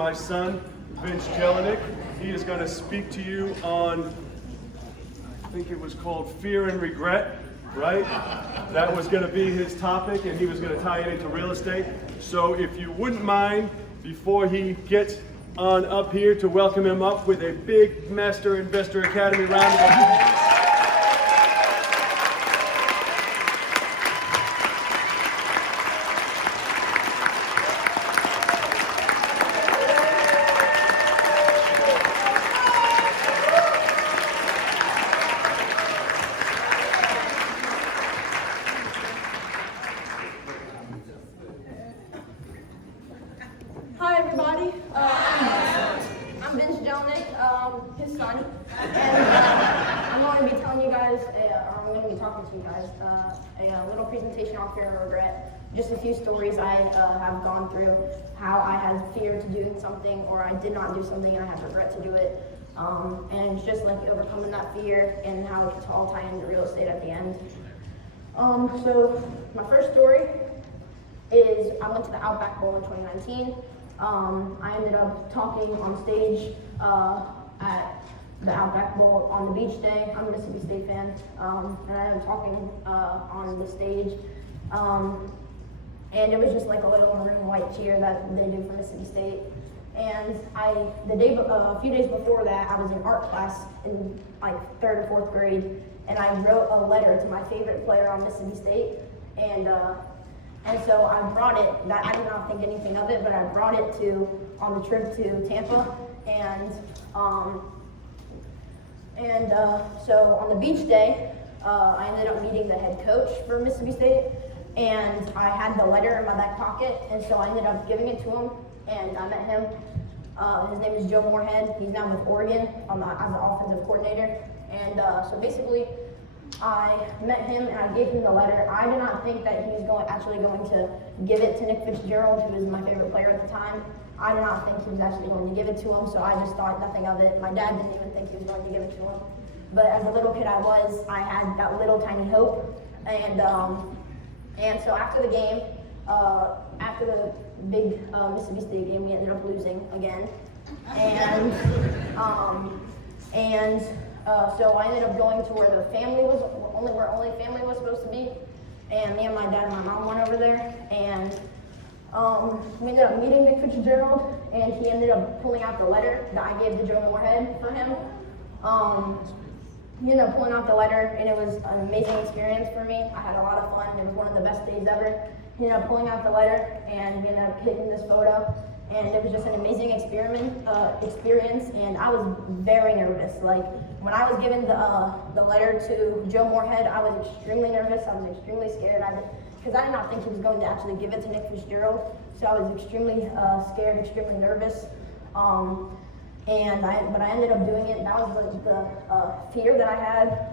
my son, Vince Jelinek. He is going to speak to you on, I think it was called Fear and Regret, right? That was going to be his topic, and he was going to tie it into real estate. So if you wouldn't mind, before he gets on up here, to welcome him up with a big Master Investor Academy round of applause. Hi everybody, I'm Vince Jelinek, his son, and I'm going to be telling you guys, I'm going to be talking to you guys, a little presentation on fear and regret. Just a few stories I have gone through, how I had fear to doing something, or I did not do something and I had regret to do it. And it's just like overcoming that fear and how it can all tie into real estate at the end. So my first story is I went to the Outback Bowl in 2019. I ended up talking on stage at the Outback Bowl on the beach day. I'm a Mississippi State fan, and I ended up talking on the stage. And it was just like a little maroon and white cheer that they do for Mississippi State. And a few days before that, I was in art class in like 3rd or 4th grade, and I wrote a letter to my favorite player on Mississippi State, and so I brought it. I did not think anything of it, but I brought it on the trip to Tampa, so on the beach day, I ended up meeting the head coach for Mississippi State, and I had the letter in my back pocket, and so I ended up giving it to him, and I met him. His name is Joe Moorhead. He's now with Oregon as the offensive coordinator, and so basically, I met him and I gave him the letter. I did not think that he was actually going to give it to Nick Fitzgerald, who was my favorite player at the time. I did not think he was actually going to give it to him, so I just thought nothing of it. My dad didn't even think he was going to give it to him. But as a little kid I had that little tiny hope. And so after the game, after the big Mississippi State game, we ended up losing again. So I ended up going to where only family was supposed to be, and me and my dad and my mom went over there, and we ended up meeting Nick Fitzgerald, and he ended up pulling out the letter that I gave to Joe Moorhead for him. He ended up pulling out the letter, and it was an amazing experience for me. I had a lot of fun. It was one of the best days ever. He ended up pulling out the letter, and we ended up taking this photo. And it was just an amazing experience, and I was very nervous. Like, when I was given the letter to Joe Moorhead, I was extremely nervous. I was extremely scared, because I did not think he was going to actually give it to Nick Fitzgerald. So I was extremely scared, extremely nervous. But I ended up doing it. That was the fear that I had.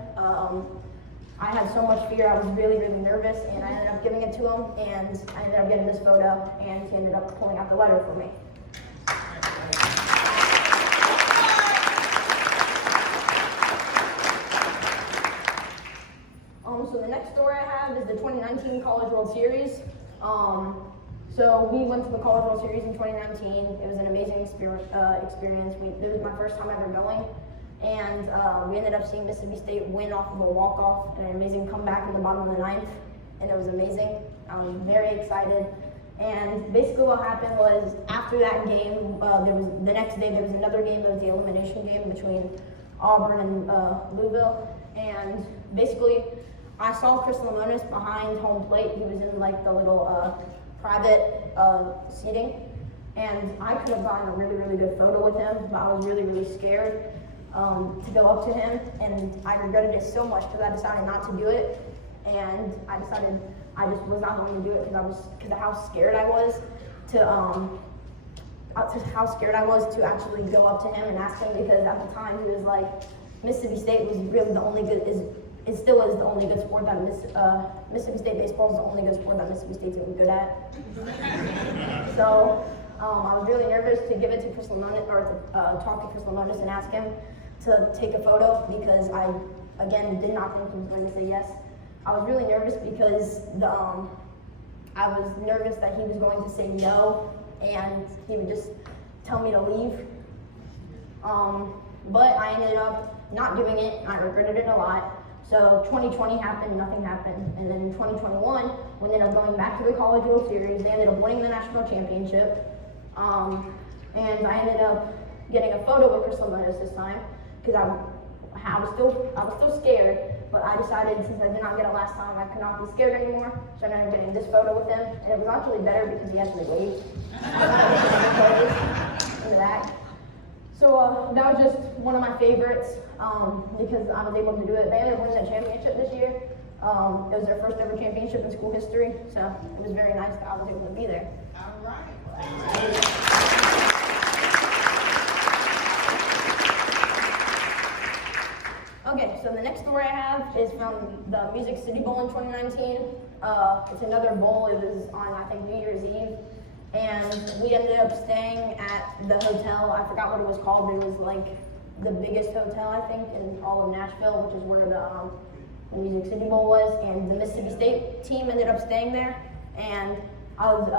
I had so much fear, I was really, really nervous, and I ended up giving it to him, and I ended up getting this photo, and he ended up pulling out the letter for me. So the next story I have is the 2019 College World Series. So we went to the College World Series in 2019. It was an amazing experience. It was my first time ever going. And we ended up seeing Mississippi State win off of a walk-off and an amazing comeback in the bottom of the 9th, and it was amazing. I was very excited. And basically what happened was, after that game, the next day there was another game. It was the elimination game between Auburn and Louisville. And basically, I saw Chris Lamonis behind home plate. He was in like the little private seating, and I could have gotten a really, really good photo with him, but I was really, really scared to go up to him, and I regretted it so much because I decided not to do it, and I decided I just was not going to do it because of how scared I was to actually go up to him and ask him, because at the time he was like, Mississippi State was really the only good, it still is the only good sport that Mississippi State baseball is the only good sport that Mississippi State's even good at. So I was really nervous to give it to Chris Lamonis, or to talk to Chris Lamonis and ask him to take a photo, because I, again, did not think he was going to say yes. I was really nervous because I was nervous that he was going to say no, and he would just tell me to leave. But I ended up not doing it, and I regretted it a lot. So 2020 happened, nothing happened. And then in 2021, we ended up going back to the College World Series. They ended up winning the national championship. And I ended up getting a photo with Chris Lemonis this time, because I was still scared, but I decided since I did not get it last time, I could not be scared anymore. So I ended up getting this photo with him, and it was actually better because he actually waved. In the back. So that was just one of my favorites because I was able to do it. They ended up winning the championship this year. It was their first ever championship in school history, so it was very nice that I was able to be there. All right. Okay, so the next story I have is from the Music City Bowl in 2019. It's another bowl. It was on, I think, New Year's Eve. And we ended up staying at the hotel. I forgot what it was called, but it was like the biggest hotel, I think, in all of Nashville, which is where the Music City Bowl was. And the Mississippi State team ended up staying there. And I was,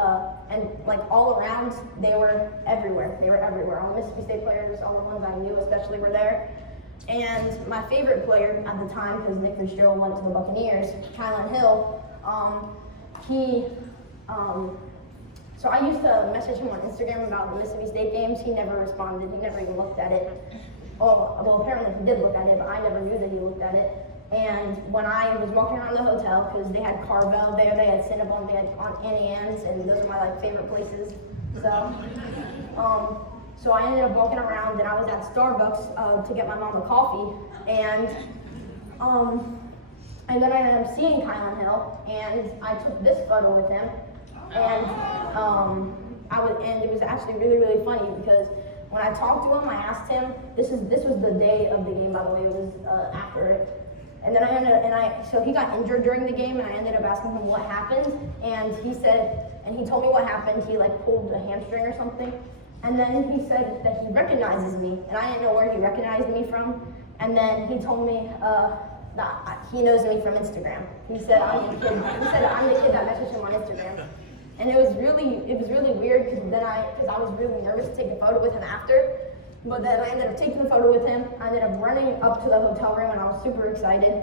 and like all around, they were everywhere. They were everywhere. All the Mississippi State players, all the ones I knew especially, were there. And my favorite player at the time, because Nick Fitzgerald went to the Buccaneers, Kylan Hill, so I used to message him on Instagram about the Mississippi State games. He never responded. He never even looked at it. Well, apparently he did look at it, but I never knew that he looked at it. And when I was walking around the hotel, because they had Carvel there, they had Cinnabon, they had Aunt Annie Ann's, and those are my favorite places. So I ended up walking around, and I was at Starbucks to get my mom a coffee, and then I ended up seeing Kylan Hill, and I took this photo with him, and and it was actually really, really funny because when I talked to him, I asked him. This was the day of the game, by the way. It was after it. And then so he got injured during the game, and I ended up asking him what happened, and he told me what happened. He pulled a hamstring or something, and then he said that he recognizes me, and I didn't know where he recognized me from, and then he told me that he knows me from Instagram. He said I'm the kid that messaged him on Instagram, and it was really weird because I was really nervous to take a photo with him after. But then I ended up taking the photo with him. I ended up running up to the hotel room, and I was super excited.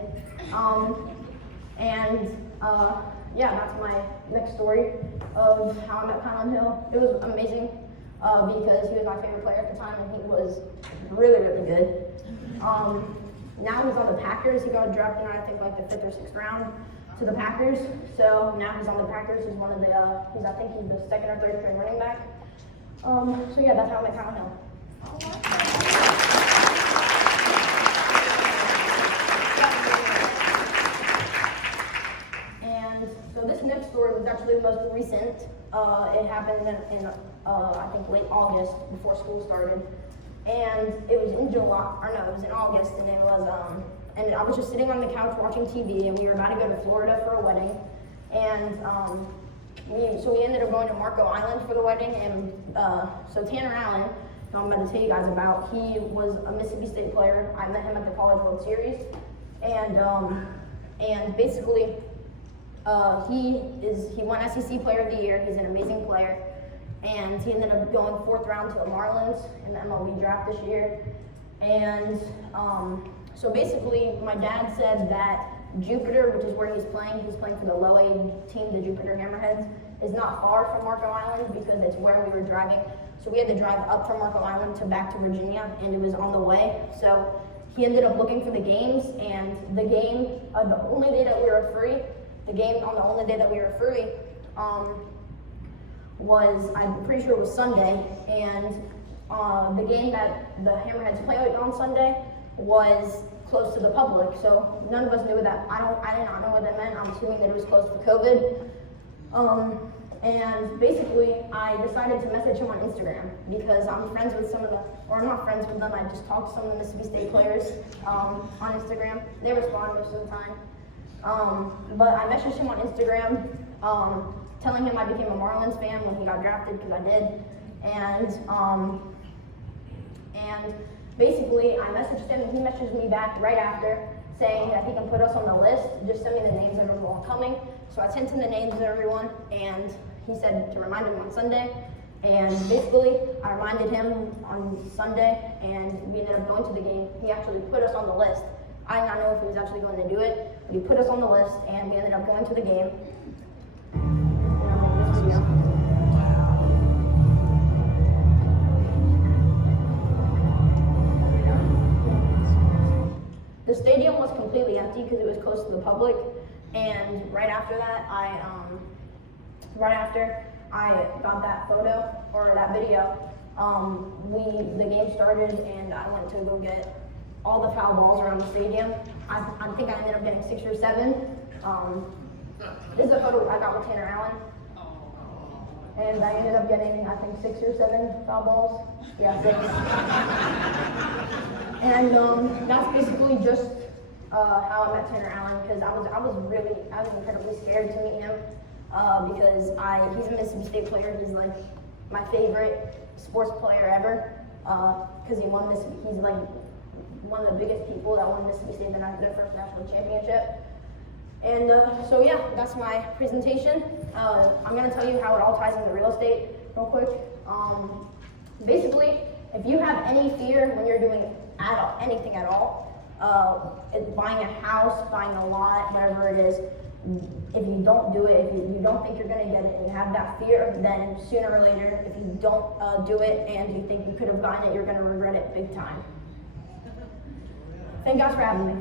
Yeah, that's my next story of how I met Kylan Hill. It was amazing because he was my favorite player at the time, and he was really, really good. Now he's on the Packers. He got drafted in, I think, the 5th or 6th round to the Packers. So now he's on the Packers. He's one of the, I think he's the 2nd or 3rd string running back. So yeah, that's how I met Kylan Hill. And so this next story was actually the most recent. It happened in I think late August before school started, and it was in July, or no, it was in August, and it was and I was just sitting on the couch watching TV, and we were about to go to Florida for a wedding, and we ended up going to Marco Island for the wedding, and so Tanner Allen, who I'm about to tell you guys about, he was a Mississippi State player. I met him at the College World Series, and basically he won SEC Player of the Year. He's an amazing player, and he ended up going 4th round to the Marlins in the MLB draft this year. And so basically, my dad said that Jupiter, which is where he's playing for the low-A team, the Jupiter Hammerheads, is not far from Marco Island because it's where we were driving. So we had to drive up from Marco Island back to Virginia, and it was on the way. So he ended up looking for the games, and the game, the only day that we were free, was, I'm pretty sure it was Sunday, and the game that the Hammerheads played on Sunday was close to the public, so none of us knew that. I did not know what that meant. I'm assuming that it was close to COVID. And basically, I decided to message him on Instagram because I'm friends with I'm not friends with them, I just talked to some of the Mississippi State players on Instagram. They respond most of the time. But I messaged him on Instagram telling him I became a Marlins fan when he got drafted, because I did. And basically, I messaged him, and he messaged me back right after saying that he can put us on the list. Just send me the names of everyone coming. So I sent him the names of everyone, and he said to remind him on Sunday. And basically, I reminded him on Sunday, and we ended up going to the game. He actually put us on the list. I did not know if he was actually going to do it, but he put us on the list, and we ended up going to the game. And I'll make this video. The stadium was completely empty because it was close to the public, and right after that, I got that photo or that video, the game started and I went to go get all the foul balls around the stadium. I think I ended up getting 6 or 7. This is a photo I got with Tanner Allen. And I ended up getting, I think, 6 or 7 foul balls. Yeah, 6. And that's basically just how I met Tanner Allen, because I was incredibly scared to meet him. Because he's a Mississippi State player. He's like my favorite sports player ever. Because he's like one of the biggest people that won Mississippi State their first national championship. And so yeah, that's my presentation. I'm gonna tell you how it all ties into real estate real quick. Basically, if you have any fear when you're doing anything at all, buying a house, buying a lot, whatever it is, if you don't do it, if you don't think you're going to get it, and you have that fear, then sooner or later, if you don't do it and you think you could have gotten it, you're going to regret it big time. Thank you guys for having me.